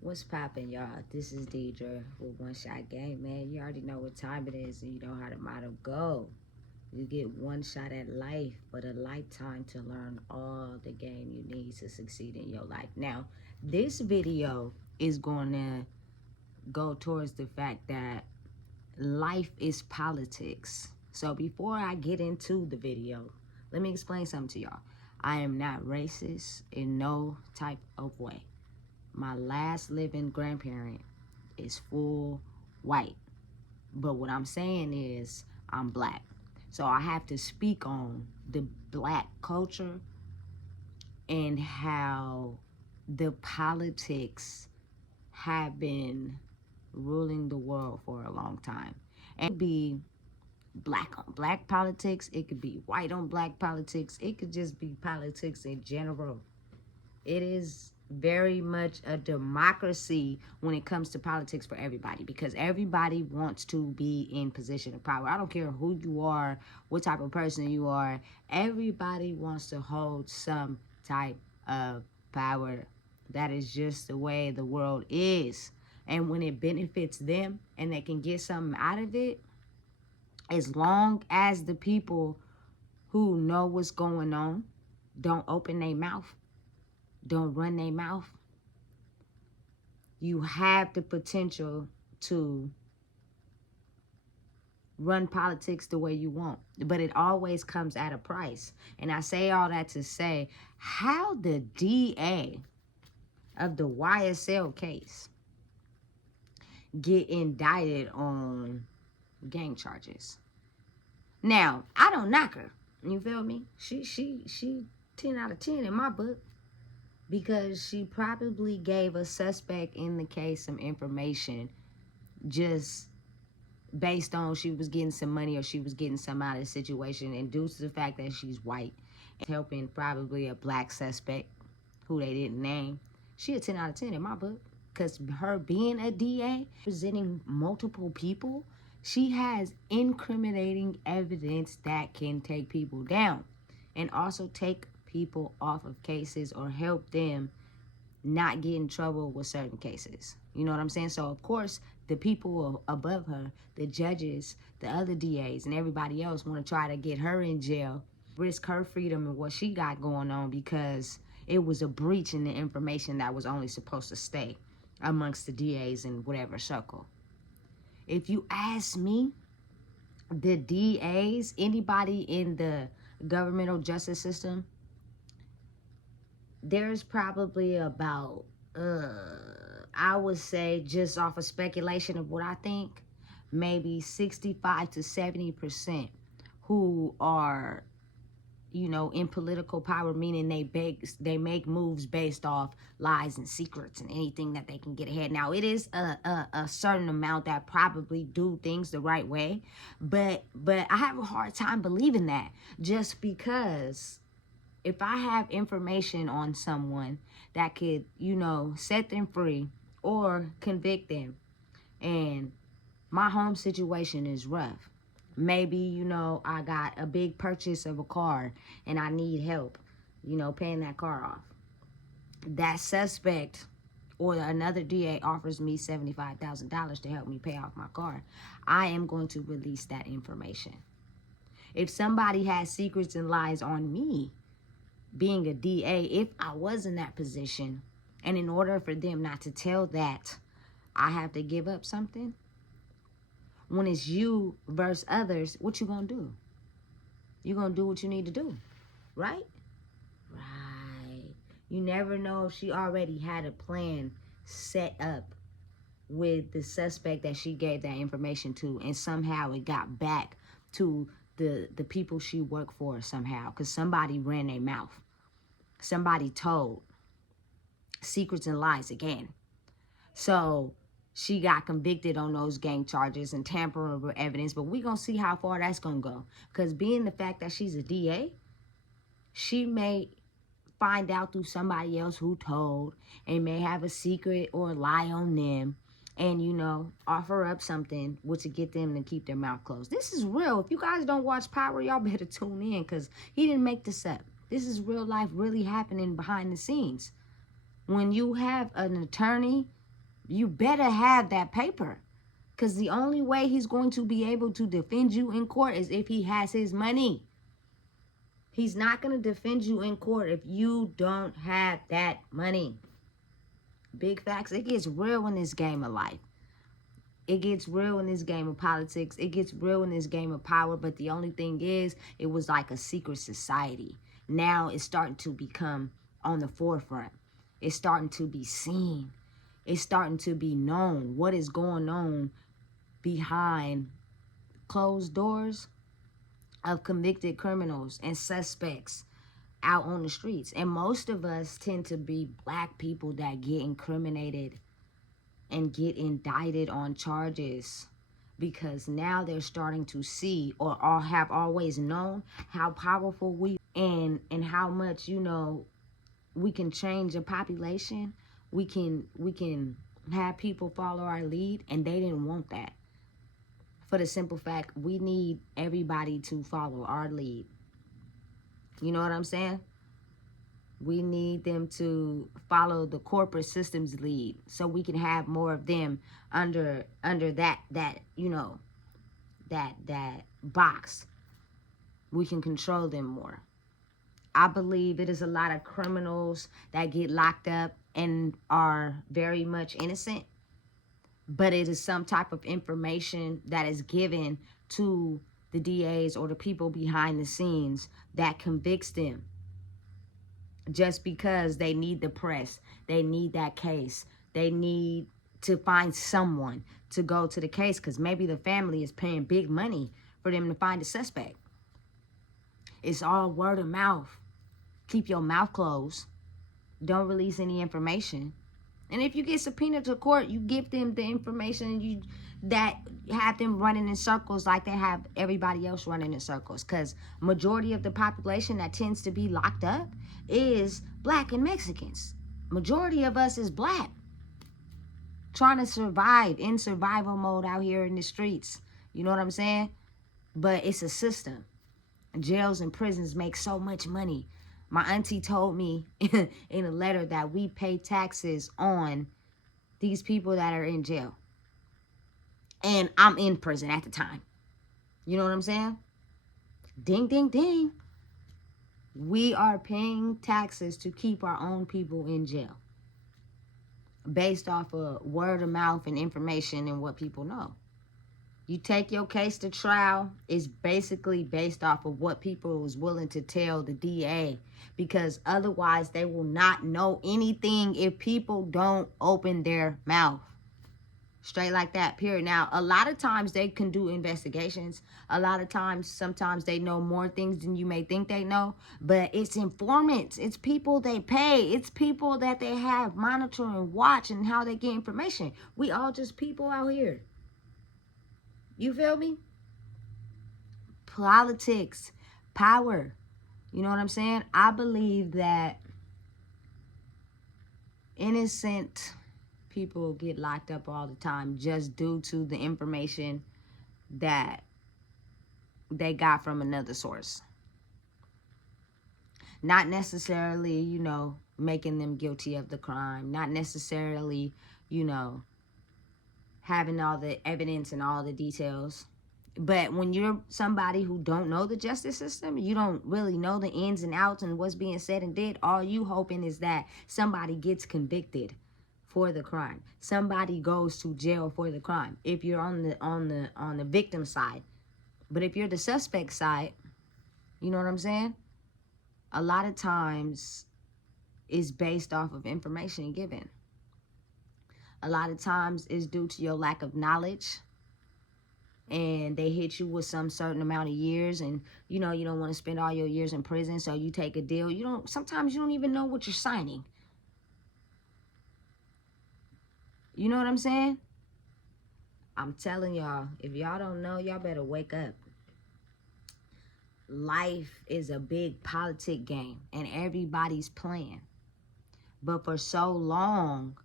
What's poppin', y'all? This is Deidre with One Shot Game, man. You already know what time it is and you know how the motto go. You get one shot at life, but a lifetime to learn all the game you need to succeed in your life. Now, this video is going to go towards the fact that life is politics. So before I get into the video, let me explain something to y'all. I am not racist in no type of way. My last living grandparent is full white. But what I'm saying is I'm black. So I have to speak on the black culture and how the politics have been ruling the world for a long time. And it could be black on black politics. It could be white on black politics. It could just be politics in general. It is very much a democracy when it comes to politics for everybody, because everybody wants to be in position of power. I don't care who you are, what type of person you are. Everybody wants to hold some type of power. That is just the way the world is. And when it benefits them and they can get something out of it, as long as the people who know what's going on don't open their mouth, don't run their mouth, you have the potential to run politics the way you want. But it always comes at a price. And I say all that to say, how the DA of the YSL case get indicted on gang charges. Now, I don't knock her. You feel me? She 10 out of 10 in my book, because she probably gave a suspect in the case some information just based on she was getting some money or she was getting some out of the situation, and due to the fact that she's white and helping probably a black suspect who they didn't name. She a 10 out of 10 in my book, because her being a DA, presenting multiple people, she has incriminating evidence that can take people down and also take people off of cases or help them not get in trouble with certain cases. You know what I'm saying? So, of course, the people above her, the judges, the other DAs, and everybody else want to try to get her in jail, risk her freedom and what she got going on, because it was a breach in the information that was only supposed to stay amongst the DAs in whatever circle. If you ask me, the DAs, anybody in the governmental justice system, there's probably about, I would say, just off of speculation of what I think, maybe 65 to 70% who are, you know, in political power, meaning they make moves based off lies and secrets and anything that they can get ahead. Now, it is a certain amount that probably do things the right way, but I have a hard time believing that, just because if I have information on someone that could, you know, set them free or convict them, and my home situation is rough, maybe, you know, I got a big purchase of a car and I need help, you know, paying that car off. That suspect or another DA offers me $75,000 to help me pay off my car. I am going to release that information. If somebody has secrets and lies on me, being a DA, if I was in that position, and in order for them not to tell that, I have to give up something. When it's you versus others, what you gonna do? You gonna do what you need to do, right? Right. You never know if she already had a plan set up with the suspect that she gave that information to, and somehow it got back to the people she worked for somehow, because somebody ran their mouth. Somebody told secrets and lies again. So she got convicted on those gang charges and tampering with evidence, but we gonna see how far that's gonna go, because being the fact that she's a DA, she may find out through somebody else who told, and may have a secret or lie on them, and, you know, offer up something which to get them to keep their mouth closed. This is real. If you guys don't watch Power, y'all better tune in, because he didn't make this up. This is real life really happening behind the scenes. When you have an attorney You better have that paper. Because the only way he's going to be able to defend you in court is if he has his money. He's not going to defend you in court if you don't have that money. Big facts. It gets real in this game of life. It gets real in this game of politics. It gets real in this game of power. But the only thing is, it was like a secret society. Now it's starting to become on the forefront. It's starting to be seen. It's starting to be known what is going on behind closed doors of convicted criminals and suspects out on the streets. And most of us tend to be black people that get incriminated and get indicted on charges because now they're starting to see or have always known how powerful we and how much, you know, we can change a population. We can have people follow our lead, and they didn't want that. For the simple fact, we need everybody to follow our lead. You know what I'm saying? We need them to follow the corporate system's lead so we can have more of them under that you know, that box. We can control them more. I believe it is a lot of criminals that get locked up and are very much innocent, but it is some type of information that is given to the DAs or the people behind the scenes that convicts them. Just because they need the press, they need that case, they need to find someone to go to the case because maybe the family is paying big money for them to find a suspect. It's all word of mouth. Keep your mouth closed. Don't release any information. And if you get subpoenaed to court, you give them the information that have them running in circles like they have everybody else running in circles. Because majority of the population that tends to be locked up is black and Mexicans. Majority of us is black. Trying to survive in survival mode out here in the streets. You know what I'm saying? But it's a system. Jails and prisons make so much money. My auntie told me in a letter that we pay taxes on these people that are in jail. And I'm in prison at the time. You know what I'm saying? Ding, ding, ding. We are paying taxes to keep our own people in jail. Based off of word of mouth and information and what people know. You take your case to trial, it's basically based off of what people was willing to tell the DA, because otherwise they will not know anything if people don't open their mouth. Straight like that, period. Now, a lot of times they can do investigations. A lot of times, sometimes they know more things than you may think they know. But it's informants. It's people they pay. It's people that they have monitor and watch and how they get information. We all just people out here. You feel me? Politics, power. You know what I'm saying? I believe that innocent people get locked up all the time just due to the information that they got from another source. Not necessarily, you know, making them guilty of the crime. Not necessarily, you know, having all the evidence and all the details. But when you're somebody who don't know the justice system, you don't really know the ins and outs and what's being said and did, all you hoping is that somebody gets convicted for the crime. Somebody goes to jail for the crime. If you're on the victim side. But if you're the suspect side, you know what I'm saying? A lot of times it's based off of information given. A lot of times it's due to your lack of knowledge, and they hit you with some certain amount of years, and you know you don't want to spend all your years in prison, so you take a deal. Sometimes you don't even know what you're signing. You know what I'm saying? I'm telling y'all, if y'all don't know, y'all better wake up. Life is a big politic game, and everybody's playing. But for so long,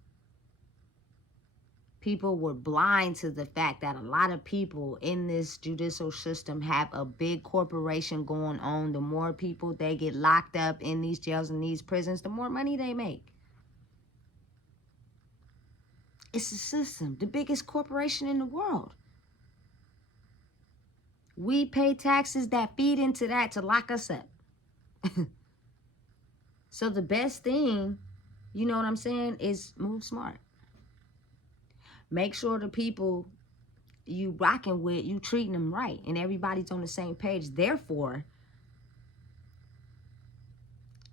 people were blind to the fact that a lot of people in this judicial system have a big corporation going on. The more people they get locked up in these jails and these prisons, the more money they make. It's a system, the biggest corporation in the world. We pay taxes that feed into that to lock us up. So the best thing, you know what I'm saying, is move smart. Make sure the people you rocking with, you treating them right, and everybody's on the same page. Therefore,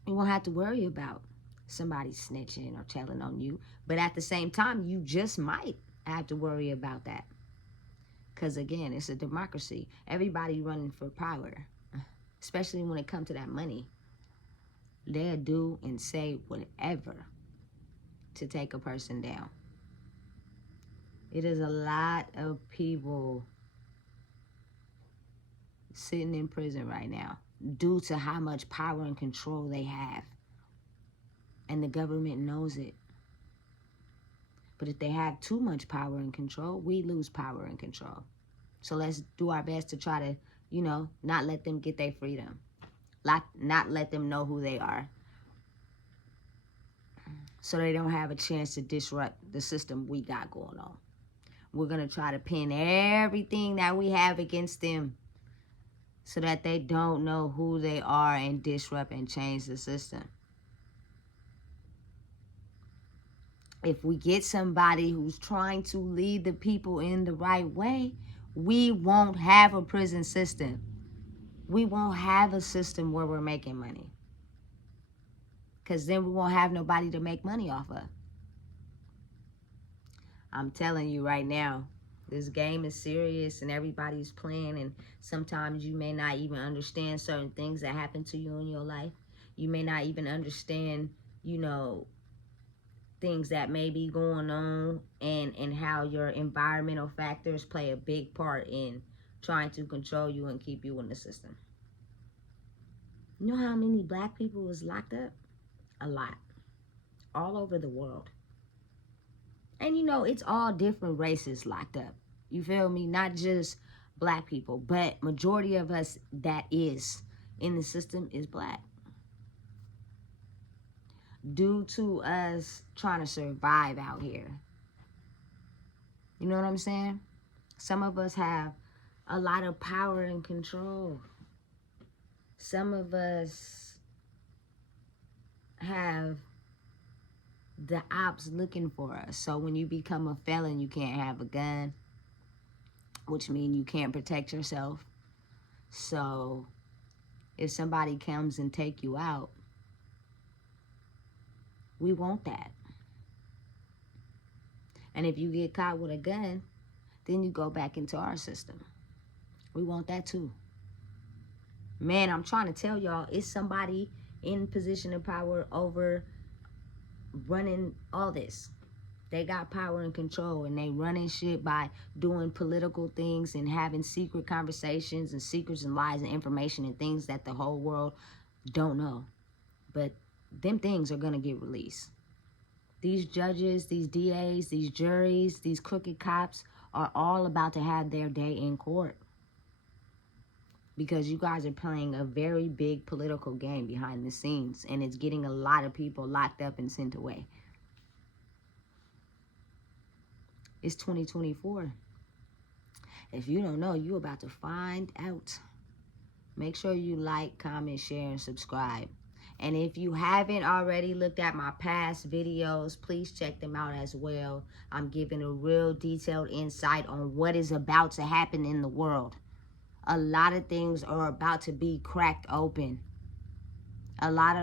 you won't have to worry about somebody snitching or telling on you. But at the same time, you just might have to worry about that. Because again, it's a democracy. Everybody running for power, especially when it comes to that money. They'll do and say whatever to take a person down. It is a lot of people sitting in prison right now due to how much power and control they have. And the government knows it. But if they have too much power and control, we lose power and control. So let's do our best to try to, you know, not let them get their freedom. Not let them know who they are. So they don't have a chance to disrupt the system we got going on. We're going to try to pin everything that we have against them so that they don't know who they are and disrupt and change the system. If we get somebody who's trying to lead the people in the right way, we won't have a prison system. We won't have a system where we're making money. Because then we won't have nobody to make money off of. I'm telling you right now, this game is serious and everybody's playing, and sometimes you may not even understand certain things that happen to you in your life. You may not even understand, you know, things that may be going on, and how your environmental factors play a big part in trying to control you and keep you in the system. You know how many black people was locked up? A lot. All over the world. And you know, it's all different races locked up. You feel me? Not just black people, but majority of us that is in the system is black. Due to us trying to survive out here. You know what I'm saying? Some of us have a lot of power and control. Some of us have the ops looking for us. So when you become a felon, you can't have a gun, which means you can't protect yourself. So if somebody comes and take you out, we want that. And if you get caught with a gun, then you go back into our system. We want that too. Man, I'm trying to tell y'all, it's somebody in position of power over running all this. They got power and control, and they running shit by doing political things and having secret conversations and secrets and lies and information and things that the whole world don't know. But them things are going to get released. These judges, these DAs, these juries, these crooked cops are all about to have their day in court. Because you guys are playing a very big political game behind the scenes, and it's getting a lot of people locked up and sent away. It's 2024. If you don't know, you're about to find out. Make sure you like, comment, share, and subscribe. And if you haven't already looked at my past videos, please check them out as well. I'm giving a real detailed insight on what is about to happen in the world. A lot of things are about to be cracked open. A lot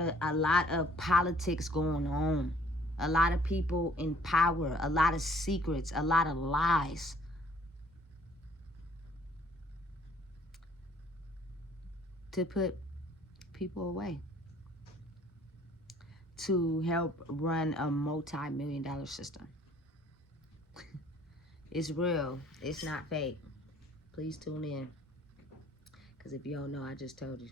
of politics going on. A lot of people in power. A lot of secrets. A lot of lies. To put people away. To help run a multi-million-dollar system. It's real. It's not fake. Please tune in. Because if you don't know, I just told you.